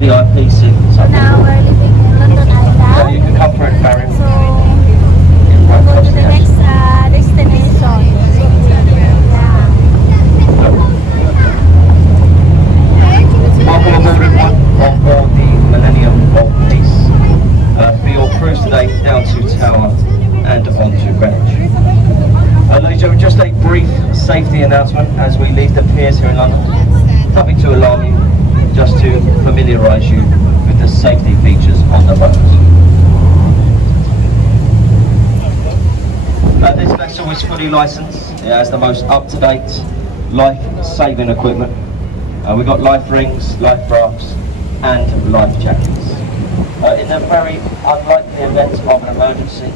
VIP seat. So now we're leaving in London Island. So you can come for it, Barry. So we'll go to the next destination. Welcome aboard everyone on board the Millennium of Peace for your cruise today down to Tower and on to Greenwich. Ladies and gentlemen, just a brief safety announcement as we leave the piers here in London. Nothing to alarm you, just to familiarise you with the safety features on the boat. This vessel is fully licensed. It has the most up-to-date life-saving equipment. We've got life rings, life rafts and life jackets. In the very unlikely event of an emergency,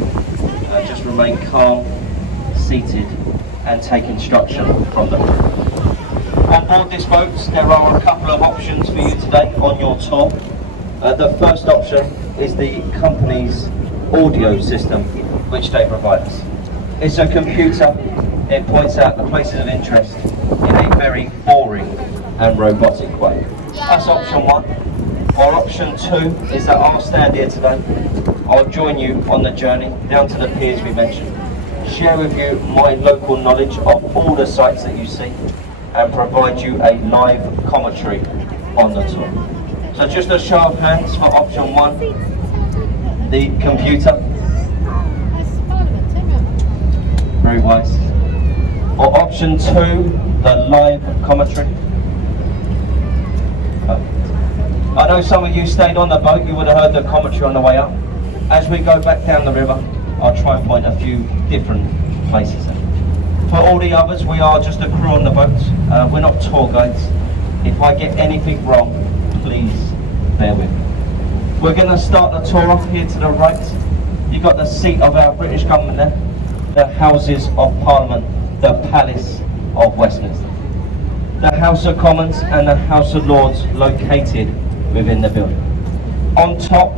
just remain calm, seated and take instruction from the crew. On board this boat there are a couple of options for you today on your tour. The first option is the company's audio system which they provide us. It's a computer. It points out the places of interest in a very boring and robotic way. That's option one. Or option two is that I'll stand here today. I'll join you on the journey down to the piers we mentioned, share with you my local knowledge of all the sites that you see and provide you a live commentary on the tour. So just a show of hands for option one, the computer. Very wise. Or option two, the live commentary. I know some of you stayed on the boat, you would have heard the commentary on the way up. As we go back down the river, I'll try and point a few different places there. For all the others, we are just a crew on the boat. We're not tour guides. If I get anything wrong, please bear with me. We're going to start the tour off here to the right. You've got the seat of our British government there, the Houses of Parliament, the Palace of Westminster, the House of Commons and the House of Lords located within the building. On top,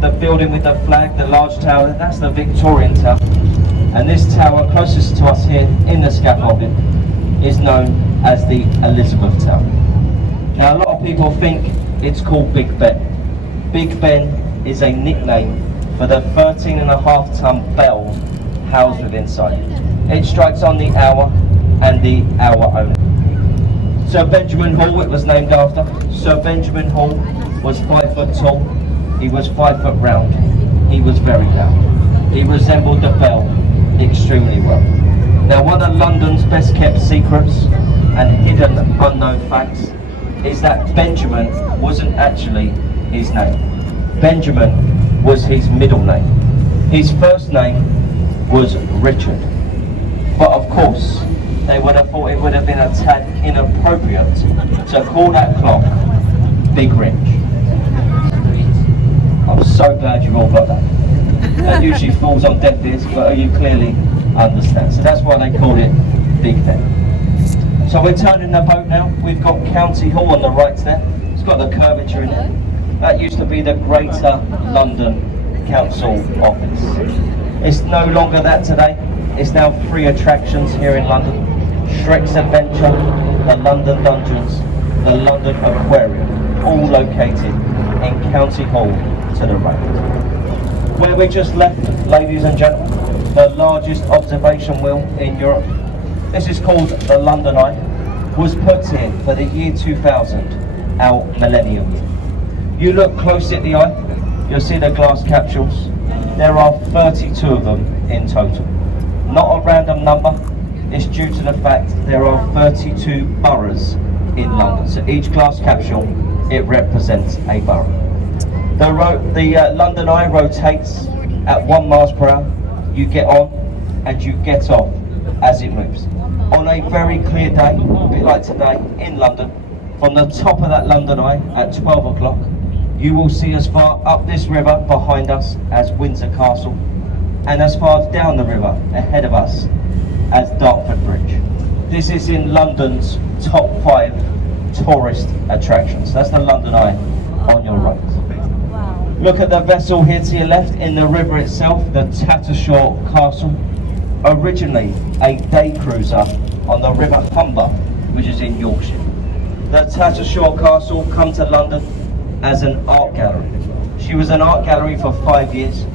the building with the flag, the large tower, that's the Victorian Tower. And this tower closest to us here in the scaffolding is known as the Elizabeth Tower. Now a lot of people think it's called Big Ben. Big Ben is a nickname for the 13.5-ton bell housed within inside. It strikes on the hour and the hour only. Sir Benjamin Hall, it was named after. Sir Benjamin Hall was 5 foot tall. He was 5 foot round. He was very loud. He resembled the bell extremely well. Now one of London's best kept secrets and hidden unknown facts is that Benjamin wasn't actually his name. Benjamin was his middle name. His first name was Richard. But of course, they would have thought it would have been a tad inappropriate to call that clock Big Rich. I'm so glad you've all got that. That usually falls on deaf ears, but you clearly understand. So that's why they call it Big Ben. So we're turning the boat now. We've got County Hall on the right there. It's got the curvature in it. That used to be the Greater London Council Office. It's no longer that today. It's now 3 attractions here in London. Shrek's Adventure, the London Dungeons, the London Aquarium, all located in County Hall to the right. Where we just left, ladies and gentlemen, the largest observation wheel in Europe. This is called the London Eye, was put in for the year 2000, our millennium year. You look closely at the eye, you'll see the glass capsules. There are 32 of them in total. Not a random number, it's due to the fact there are 32 boroughs in London. So each glass capsule, it represents a borough. The London Eye rotates at 1 miles per hour. You get on and you get off as it moves. On a very clear day, a bit like today in London, from the top of that London Eye at 12 o'clock, you will see as far up this river behind us as Windsor Castle, and as far down the river ahead of us as Dartford Bridge. This is in London's top 5 tourist attractions. That's the London Eye on your right. Look at the vessel here to your left in the river itself, the Tattersall Castle. Originally a day cruiser on the River Humber, which is in Yorkshire. The Tattersall Castle come to London as an art gallery. She was an art gallery for 5 years.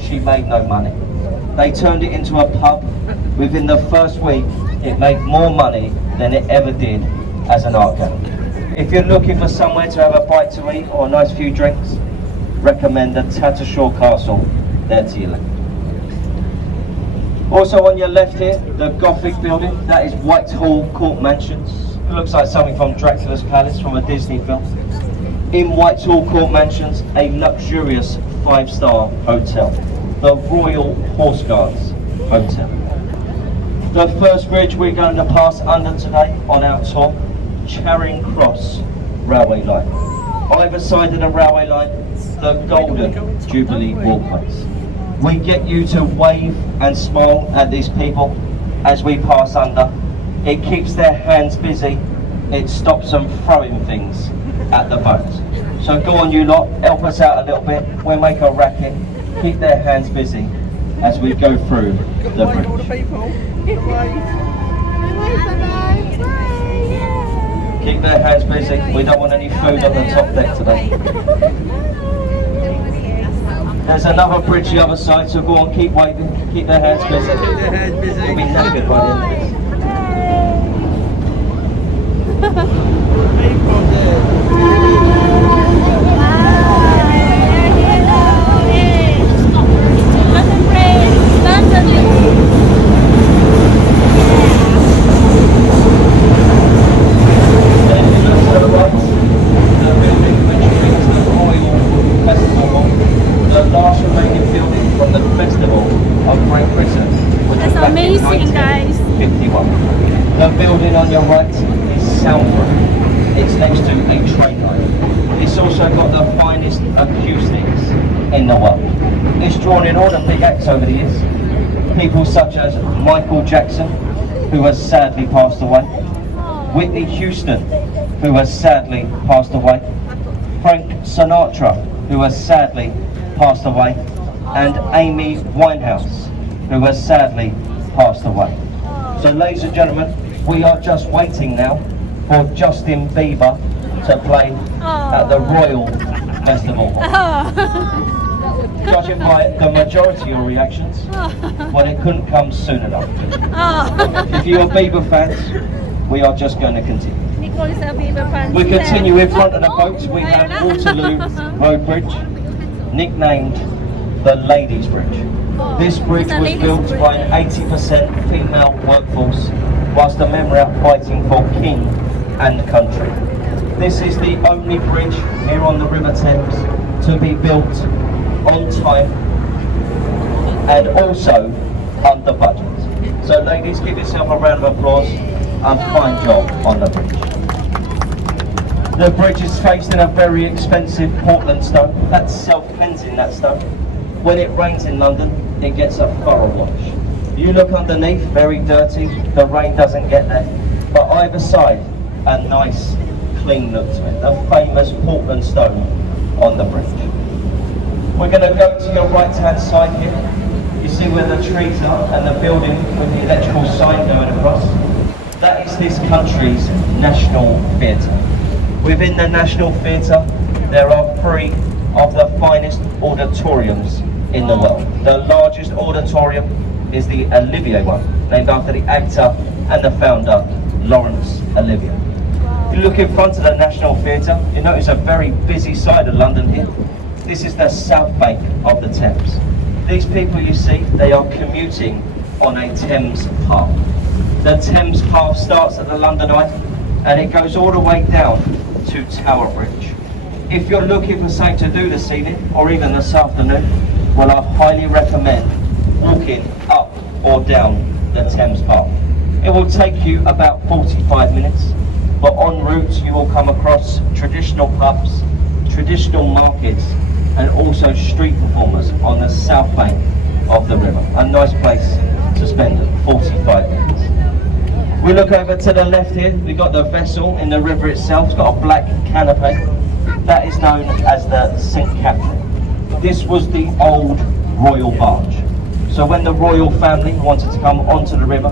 She made no money. They turned it into a pub. Within the first week, it made more money than it ever did as an art gallery. If you're looking for somewhere to have a bite to eat or a nice few drinks, recommend the Tattersall Castle, there to your left. Also on your left here, the Gothic building, that is Whitehall Court Mansions. It looks like something from Dracula's Palace from a Disney film. In Whitehall Court Mansions, a luxurious 5-star hotel, the Royal Horse Guards Hotel. The first bridge we're going to pass under today on our tour, Charing Cross Railway Line. Either side of the railway line, the Golden Jubilee Walkways. We get you to wave and smile at these people as we pass under. It keeps their hands busy. It stops them throwing things at the boat. So go on you lot, help us out a little bit. We'll make a racket. Keep their hands busy as we go through the bridge. Keep their hands busy. We don't want any food on the top deck today. There's another bridge the other side, so go on, keep waving. Keep their hands busy. Keep their hands busy. We'll be knackered by the end of this. That's amazing, guys. 51. The building on your right is soundproof. It's next to a train line. It's also got the finest acoustics in the world. It's drawn in all the big acts over the years. People such as Michael Jackson, who has sadly passed away. Whitney Houston, who has sadly passed away. Frank Sinatra, who has sadly passed away. And Amy Winehouse, who has sadly passed away. So ladies and gentlemen, we are just waiting now for Justin Bieber to play at the Royal Festival. Judging by the majority of your reactions, well, it couldn't come soon enough. If you are Bieber fans, we are just going to continue. Nicole is a Bieber fan. We continue in front of the boat. We have Waterloo Roadbridge, nicknamed the Ladies' Bridge. This bridge was built by an 80% female workforce whilst the men were out fighting for king and country. This is the only bridge here on the River Thames to be built on time and also under budget. So ladies, give yourself a round of applause and fine job on the bridge. The bridge is faced in a very expensive Portland stone. That's self-cleansing, that stone. When it rains in London, it gets a thorough wash. You look underneath, very dirty, the rain doesn't get there. But either side, a nice, clean look to it. The famous Portland stone on the bridge. We're going to go to your right-hand side here. You see where the trees are and the building with the electrical sign going across. That is this country's National Theatre. Within the National Theatre, there are 3 of the finest auditoriums in the world. The largest auditorium is the Olivier one, named after the actor and the founder, Laurence Olivier. If you look in front of the National Theatre, you notice a very busy side of London here. This is the south bank of the Thames. These people you see, they are commuting on a Thames path. The Thames path starts at the London Eye and it goes all the way down to Tower Bridge. If you're looking for something to do this evening or even this afternoon, well, I highly recommend walking up or down the Thames Park. It will take you about 45 minutes, but en route you will come across traditional pubs, traditional markets, and also street performers on the south bank of the river. A nice place to spend 45 minutes. We look over to the left here, we've got the vessel in the river itself. It's got a black canopy. That is known as the St. Catherine. This was the old royal barge. So when the royal family wanted to come onto the river,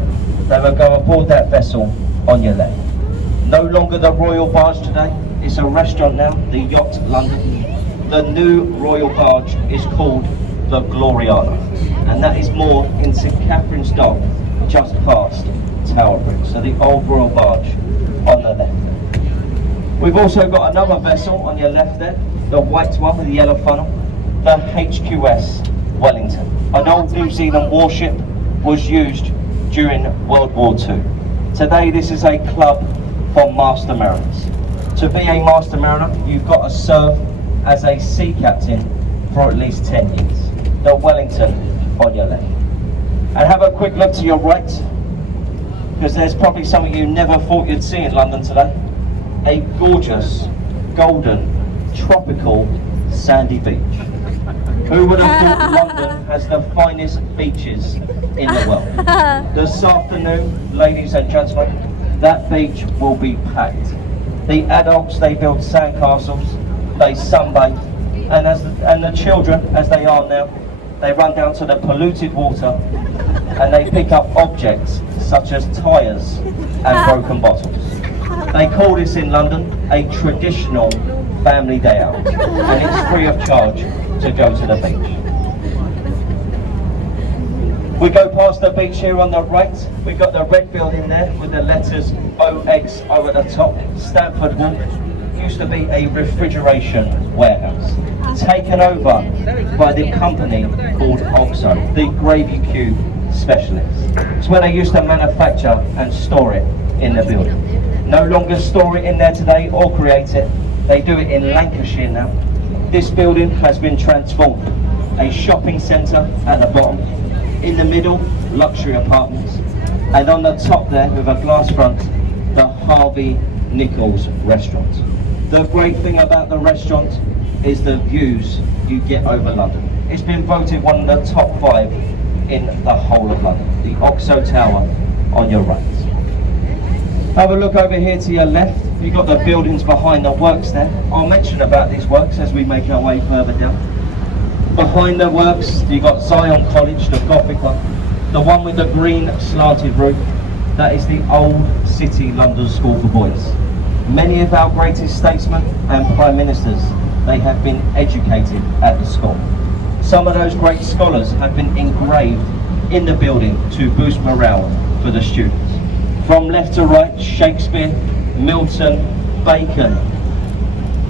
they would go aboard that vessel on your left. No longer the royal barge today, It's a restaurant now, the Yacht London. The new royal barge is called the Gloriana, and that is moored in St Catherine's Dock, just past Tower Bridge. So the old royal barge on the left. We've also got another vessel on your left there, the white one with the yellow funnel, the HQS Wellington. An old New Zealand warship was used during World War II. Today this is a club for Master Mariners. To be a Master Mariner, you've got to serve as a sea captain for at least 10 years. The Wellington on your left. And have a quick look to your right, because there's probably something you never thought you'd see in London today. A gorgeous, golden, tropical, sandy beach. Who would have thought London has the finest beaches in the world? This afternoon, ladies and gentlemen, that beach will be packed. The adults, they build sandcastles, they sunbathe, and the children, as they are now, they run down to the polluted water and they pick up objects such as tyres and broken bottles. They call this in London a traditional family day out, and it's free of charge to go to the beach. We go past the beach here on the right. We've got the red building there with the letters OXO at the top. Stamford Walk used to be a refrigeration warehouse, taken over by the company called Oxo, the gravy cube specialist. It's where they used to manufacture and store it in the building. No longer store it in there today or create it. They do it in Lancashire now. This building has been transformed. A shopping centre at the bottom. In the middle, luxury apartments. And on the top there, with a glass front, the Harvey Nichols restaurant. The great thing about the restaurant is the views you get over London. It's been voted one of the top 5 in the whole of London. The Oxo Tower on your right. Have a look over here to your left. You've got the buildings behind the works there. I'll mention about these works as we make our way further down. Behind the works, you've got Zion College, the Gothic one. The one with the green slanted roof. That is the old City London School for Boys. Many of our greatest statesmen and prime ministers, they have been educated at the school. Some of those great scholars have been engraved in the building to boost morale for the students. From left to right, Shakespeare, Milton, Bacon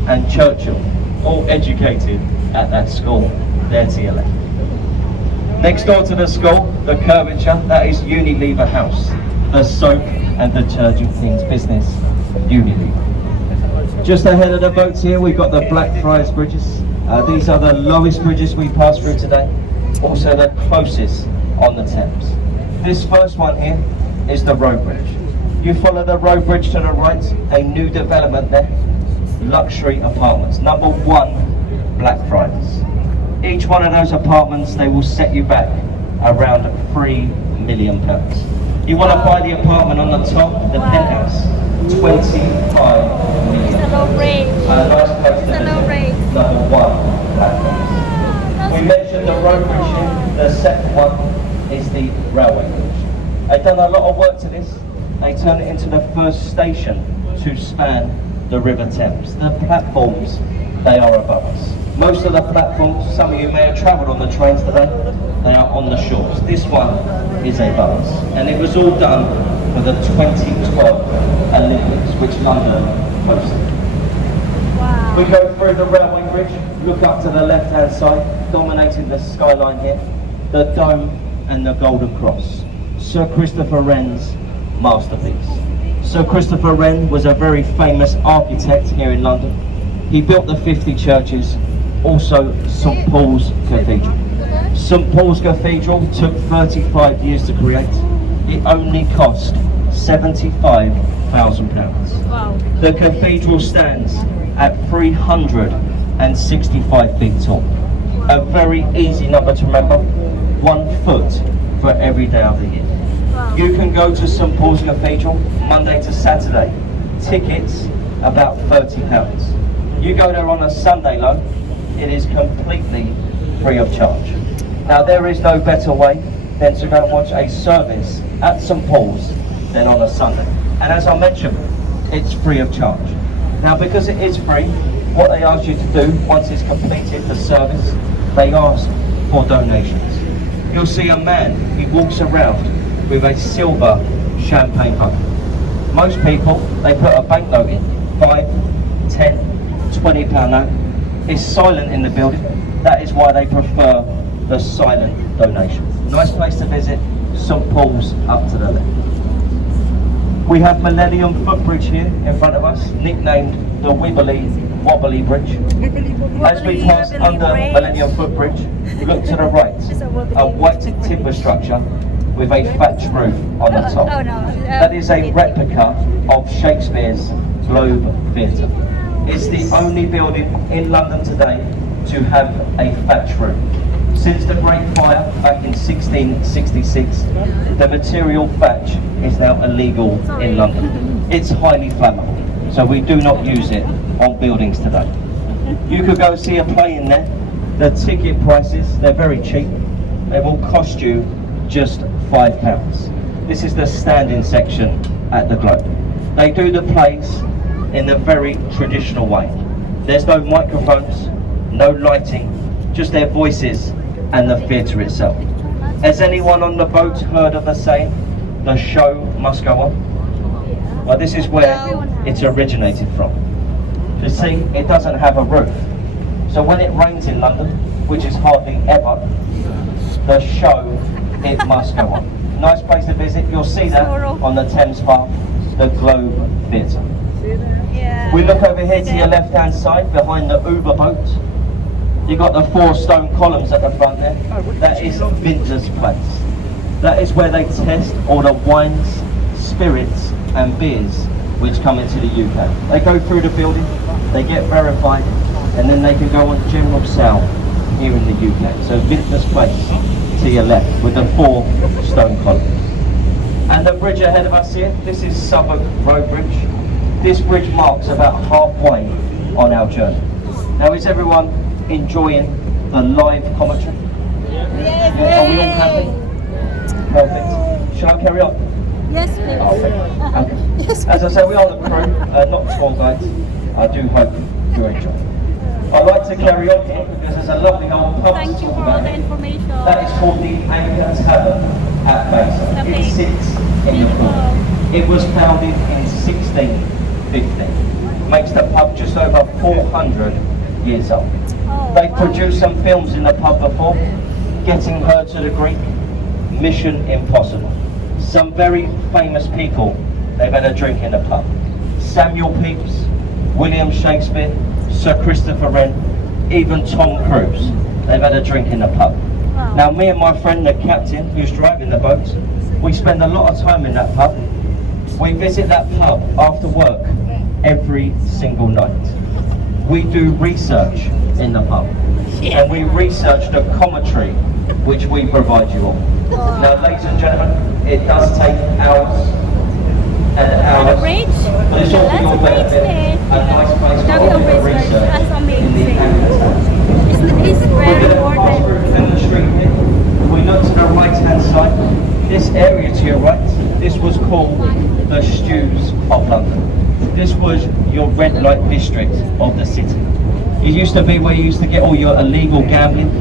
and Churchill, all educated at that school, there to your left. Next door to the school, the curvature, that is Unilever House, the soap and detergent things business, Unilever. Just ahead of the boats here, we've got the Friars bridges. These are the lowest bridges we pass through today, also the closest on the Thames. This first one here is the Roadbridge. You follow the Roadbridge to the right, a new development there, luxury apartments, number 1 Blackfriars. Each one of those apartments, they will set you back around £3 million. You want to buy the apartment on the top, the penthouse, 25 million. It's a low rate. Nice place to It's a low rate. number 1 Blackfriars. We mentioned the Roadbridge here, the second one is the railway bridge. They've done a lot of work to this. They turned it into the first station to span the River Thames. The platforms, they are above us. Most of the platforms, some of you may have travelled on the trains today, they are on the shores. This one is above us. And it was all done for the 2012 Olympics, which London hosted. Wow. We go through the railway bridge, look up to the left-hand side, dominating the skyline here, the dome and the Golden Cross. Sir Christopher Wren's masterpiece. Sir Christopher Wren was a very famous architect here in London. He built the 50 churches, also St Paul's Cathedral. St Paul's Cathedral took 35 years to create. It only cost £75,000. Wow. The cathedral stands at 365 feet tall. A very easy number to remember, 1 foot for every day of the year. Wow. You can go to St Paul's Cathedral Monday to Saturday. Tickets about £30. You go there on a Sunday though, it is completely free of charge. Now there is no better way than to go and watch a service at St Paul's than on a Sunday. And as I mentioned, it's free of charge. Now, because it is free, what they ask you to do, once it's completed the service, they ask for donations. You'll see a man, he walks around with a silver champagne bottle. Most people, they put a banknote in, 5, 10, 20 pound note. It's silent in the building. That is why they prefer the silent donation. Nice place to visit, St Paul's up to the left. We have Millennium Footbridge here in front of us, nicknamed the Wibbly Wobbly Bridge. As we pass under Millennium Footbridge, we look to the right, a white timber structure with a thatched roof on the top. That is a replica of Shakespeare's Globe Theatre. It's the only building in London today to have a thatched roof. Since the Great Fire back in 1666, the material thatch is now illegal in London. It's highly flammable, so we do not use it on buildings today. You could go see a play in there. The ticket prices, they're very cheap. They will cost you just £5. This is the standing section at the Globe. They do the plays in a very traditional way. There's no microphones, no lighting, just their voices and the theatre itself. Has anyone on the boat heard of the saying, the show must go on? Well, this is where it's originated from. You see, it doesn't have a roof. So when it rains in London, which is hardly ever, the show, it must go on. Nice place to visit. You'll see that on the Thames Park, the Globe Theatre. We look over here to your left-hand side, behind the Uber boat. You've got the 4 stone columns at the front there. That is Vintner's Place. That is where they test all the wines, spirits and beers which come into the UK. They go through the building, they get verified, and then they can go on general sale here in the UK. So Vintner's Place to your left with the 4 stone columns. And the bridge ahead of us here, this is Suburb Roadbridge. This bridge marks about halfway on our journey. Now, is everyone enjoying the live commentary? Yeah, are we all happy? Perfect. Shall I carry on? Yes, please. Okay. As I say, we are the crew, not tour guides. I do hope you enjoy. I'd like to carry on here because there's a lovely old pub. Thank you for all the information. That is called the Anchor Tavern at Bayside. It sits in the pool. It was founded in 1650. Makes the pub just over 400 years old. They've produced some films in the pub before. Getting Her to the Greek, Mission Impossible. Some very famous people, they've had a drink in the pub. Samuel Pepys, William Shakespeare, Sir Christopher Wren, even Tom Cruise. They've had a drink in the pub. Wow. Now, me and my friend, the captain, who's driving the boat, we spend a lot of time in that pub. We visit that pub after work every single night. We do research in the pub, and we research the commentary which we provide you all. Now, ladies and gentlemen, it does take hours and hours. The bridge? But it's all for your benefit. A nice place for all the research That's in the amazing. Anchor Tavern. It's We're very going to pass important. through Film Street here. We look to the right-hand side. This area to your right, this was called the Stews of London. This was your red light district of the city. It used to be where you used to get all your illegal gambling,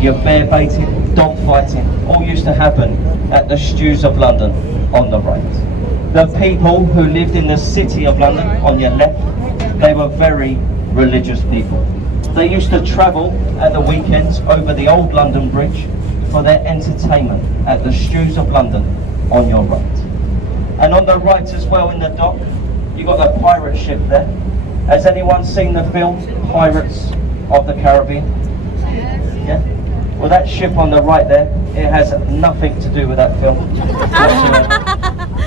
your bear baiting, dog fighting, all used to happen at the Stews of London on the right. The people who lived in the city of London on your left, they were very religious people. They used to travel at the weekends over the old London Bridge for their entertainment at the Stews of London on your right. And on the right as well in the dock, you got the pirate ship there. Has anyone seen the film Pirates of the Caribbean? Yeah? Well, that ship on the right there, it has nothing to do with that film whatsoever.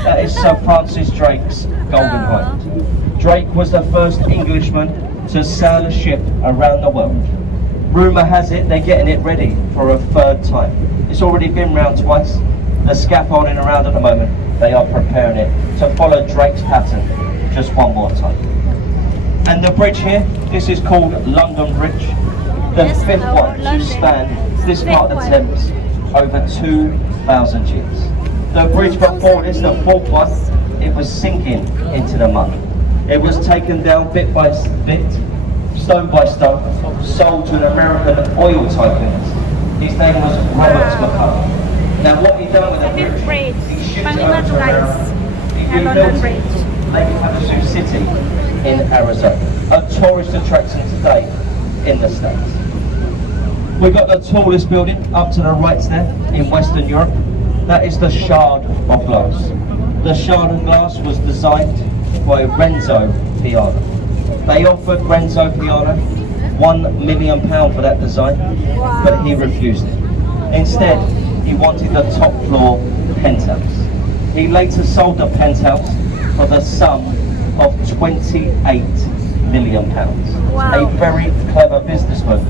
That is Sir Francis Drake's Golden Hind. Drake was the first Englishman to sail a ship around the world. Rumour has it they're getting it ready for a 3rd time. It's already been round twice. The scaffolding around at the moment, they are preparing it to follow Drake's pattern just one more time. And the bridge here, this is called London Bridge. The 5th one to span this part of the Thames over 2,000 years. The bridge before this, the 4th one, it was sinking into the mud. It was taken down bit by bit, stone by stone, sold to an American oil tycoon. His name was Robert McCullough. Now what he done with the bridge, he shipped it over to America. He rebuilt it, Lake Havasu City in Arizona, a tourist attraction today in the States. We've got the tallest building up to the right there in Western Europe. That is the Shard of Glass. The Shard of Glass was designed by Renzo Piano. They offered Renzo Piano £1 million for that design, but he refused it. Instead, he wanted the top floor penthouse. He later sold the penthouse for the sum of £28 million. Wow. A very clever businessman,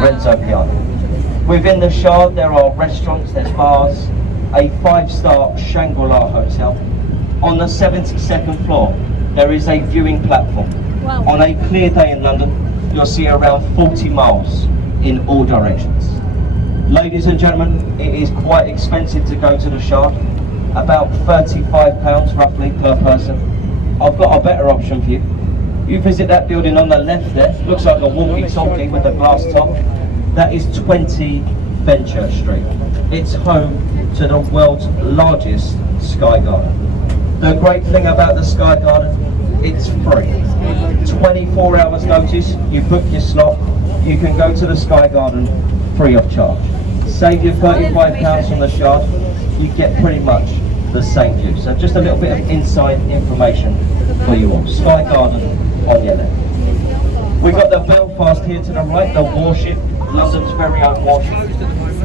Renzo Piano. Within the Shard there are restaurants, there's bars, a 5-star Shangri-La hotel. On the 72nd floor there is a viewing platform. Wow. On a clear day in London you'll see around 40 miles in all directions. Ladies and gentlemen, it is quite expensive to go to the Shard, about £35 roughly per person. I've got a better option for you. You visit that building on the left there, looks like a walkie-talkie with a glass top. That is 20 Venture Street. It's home to the world's largest Sky Garden. The great thing about the Sky Garden, it's free. 24 hours notice, you book your slot, you can go to the Sky Garden free of charge. Save your £35 on the Shard, you get pretty much the same view. So just a little bit of inside information for you all. Sky Garden on your left. We've got the Belfast here to the right, the warship, London's very own warship,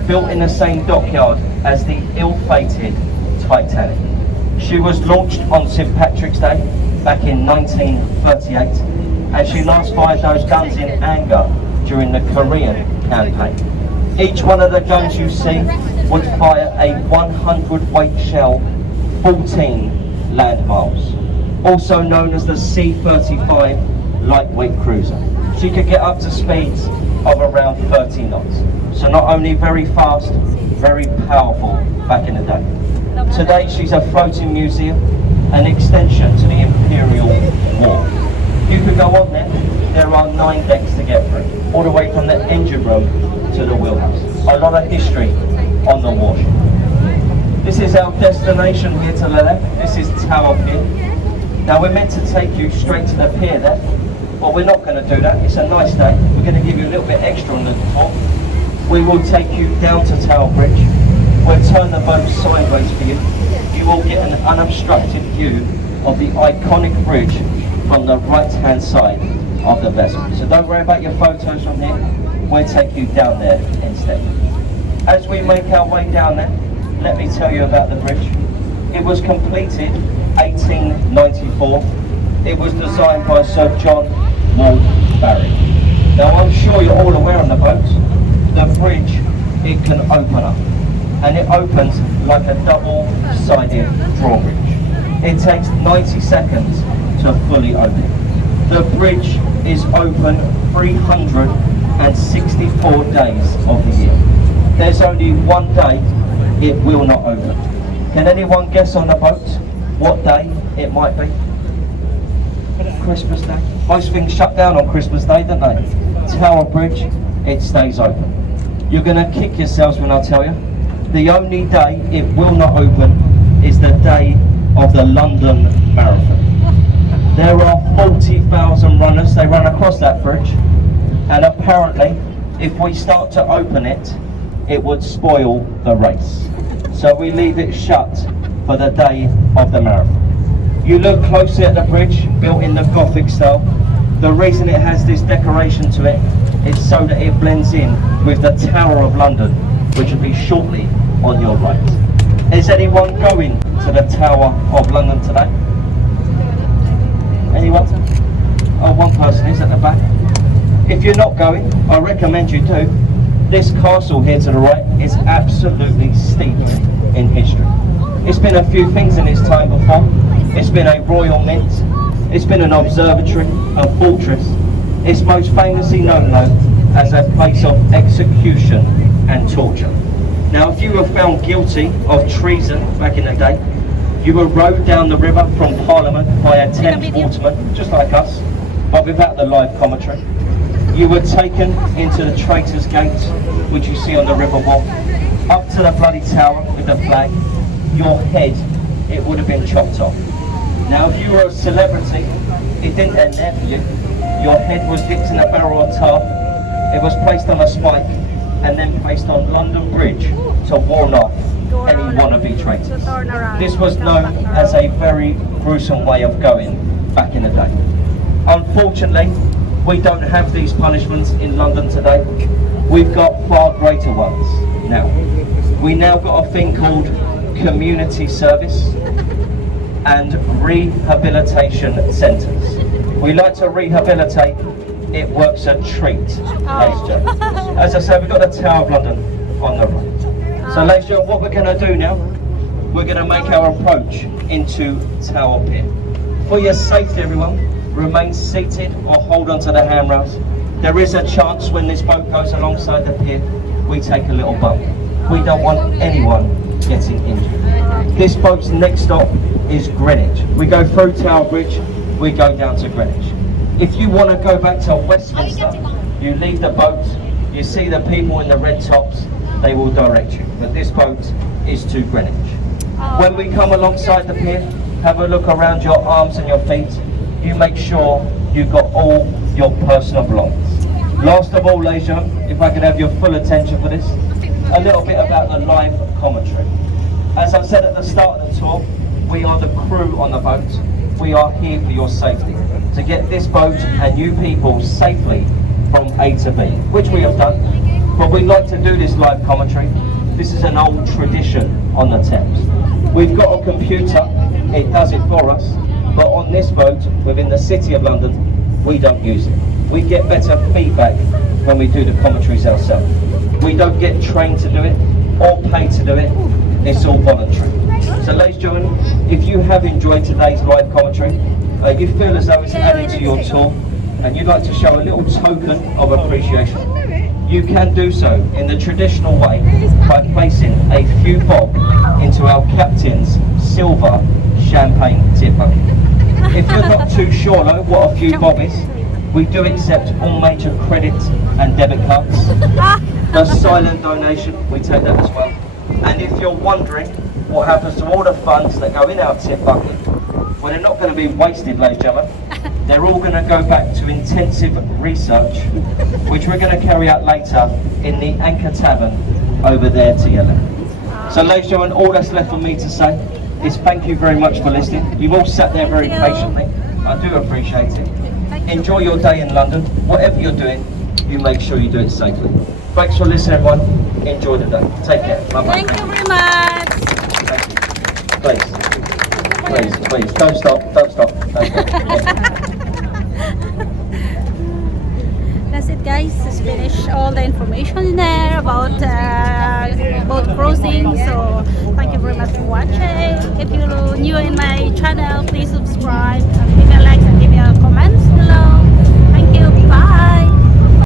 built in the same dockyard as the ill-fated Titanic. She was launched on St Patrick's Day back in 1938, and she last fired those guns in anger during the Korean campaign. Each one of the guns you see would fire a 100-weight shell 14 land miles, also known as the C-35 lightweight cruiser. She could get up to speeds of around 30 knots. So not only very fast, very powerful back in the day. Today she's a floating museum, an extension to the Imperial War. You could go on there are 9 decks to get through, all the way from the engine room to the wheelhouse. A lot of history on the warship. This is our destination here to the left. This is Tower Pier. Now we're meant to take you straight to the pier there, but we're not going to do that. It's a nice day. We're going to give you a little bit extra on the top. We will take you down to Tower Bridge. We'll turn the boat sideways for you. You will get an unobstructed view of the iconic bridge from the right-hand side of the vessel. So don't worry about your photos from here. We'll take you down there instead. As we make our way down there, let me tell you about the bridge. It was completed 1894. It was designed by Sir John Ward Barry. Now I'm sure you're all aware on the boat, the bridge, it can open up. And it opens like a double-sided drawbridge. It takes 90 seconds to fully open. The bridge is open 364 days of the year. There's only one day it will not open. Can anyone guess on the boat what day it might be? Christmas Day. Most things shut down on Christmas Day, don't they? Tower Bridge, it stays open. You're going to kick yourselves when I tell you. The only day it will not open is the day of the London Marathon. There are 40,000 runners, they run across that bridge, and apparently if we start to open it, it would spoil the race. So we leave it shut for the day of the marathon. You look closely at the bridge, built in the Gothic style. The reason it has this decoration to it is so that it blends in with the Tower of London, which will be shortly on your right. Is anyone going to the Tower of London today? Anyone? Oh, one person is at the back. If you're not going, I recommend you do. This castle here to the right is absolutely steeped in history. It's been a few things in its time before. It's been a royal mint. It's been an observatory, a fortress. It's most famously known though as a place of execution and torture. Now if you were found guilty of treason back in the day, You were rowed down the river from Parliament by a Thames waterman, just like us, but without the live commentary. You were taken into the Traitors' Gate, which you see on the river wall, up to the bloody tower with the flag. Your head, it would have been chopped off. Now, if you were a celebrity, it didn't end there for you. Your head was dipped in a barrel of tar. It was placed on a spike and then placed on London Bridge to warn off any wannabe traitors. This was known as a very gruesome way of going back in the day. Unfortunately, we don't have these punishments in London today. We've got far greater ones now. We now got a thing called community service and rehabilitation centres. We like to rehabilitate, it works a treat, ladies and gentlemen. As I said, we've got the Tower of London on the right. So ladies and gentlemen, what we're going to do now, we're going to make our approach into Tower Pier. For your safety, everyone, remain seated or hold on to the handrails. There is a chance when this boat goes alongside the pier, we take a little bump. We don't want anyone getting injured. This boat's next stop is Greenwich. We go through Tower Bridge, we go down to Greenwich. If you want to go back to Westminster, you leave the boat, you see the people in the red tops, they will direct you. But this boat is to Greenwich. When we come alongside the pier, have a look around your arms and your feet. You make sure you've got all your personal belongings. Last of all, ladies and gentlemen, if I could have your full attention for this, a little bit about the live commentary. As I said at the start of the tour, we are the crew on the boat. We are here for your safety, to get this boat and you people safely from A to B, which we have done. But we like to do this live commentary. This is an old tradition on the Thames. We've got a computer, it does it for us, but on this boat, within the City of London, we don't use it. We get better feedback when we do the commentaries ourselves. We don't get trained to do it, or paid to do it, it's all voluntary. So ladies and gentlemen, if you have enjoyed today's live commentary, you feel as though it's added to your tour, and you'd like to show a little token of appreciation, you can do so in the traditional way by placing a few bob into our captain's silver champagne tip bucket. If you're not too sure though what a few bob is, we do accept all major credit and debit cards. The silent donation, we take that as well. And if you're wondering what happens to all the funds that go in our tip bucket, well, they're not going to be wasted, ladies and gentlemen. They're all going to go back to intensive research, which we're going to carry out later in the Anchor Tavern over there to your left. So ladies and gentlemen, all that's left for me to say is thank you very much for listening. You've all sat there very patiently. I do appreciate it. Enjoy your day in London. Whatever you're doing, you make sure you do it safely. Thanks for listening, everyone. Enjoy the day. Take care. Bye-bye. Thank you very much. Thank you. Please, don't stop. That's it, guys. Just finished all the information in there about boat cruising. So thank you very much for watching. If you're new in my channel, please subscribe and leave a like